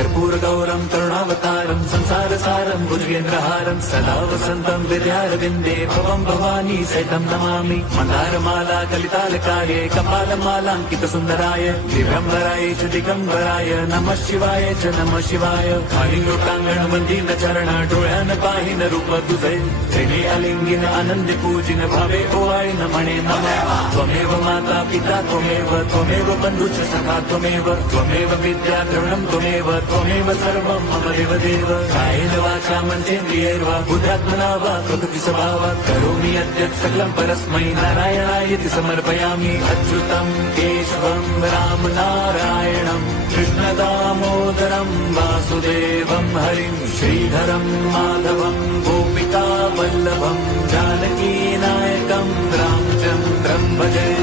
कर्पूर गौरम करुणावतारम संसार सारम भुजगेंद्रहारम सदा वसंतम विद्यारविंदे भवम भवानी सहितं नमामि मंदारमाला कलितालकार्ये कपालमालांकित सुंदराय दिव्यंबराय च दिगंबराय नमः शिवाय च नमः शिवाय खाली लोटांगण मंदिर चरण डोळ्यान पाहिन रूप तुझे त्रिने अलिंगिन आनंद पूजिन भावे ओवाळीन म्हणे नमः त्वमेव माता पिता त्वमेव बंधुच सखा त्वमेव विद्या द्रवणं त्वमेव सर्वं मम देवदेव कायेन वाचा मनसेन्द्रियैर्वा बुद्ध्यात्मना वा प्रकृति स्वभावात् करोमि यद्यत् सकलं परस्मै नारायणायति समर्पयामि अच्युतं केशवं राम नारायणं कृष्णदामोदरं वासुदेवं हरिं श्रीधरं माधवं गोपिका वल्लभं जानकी नायकं रामचन्द्रं भजे।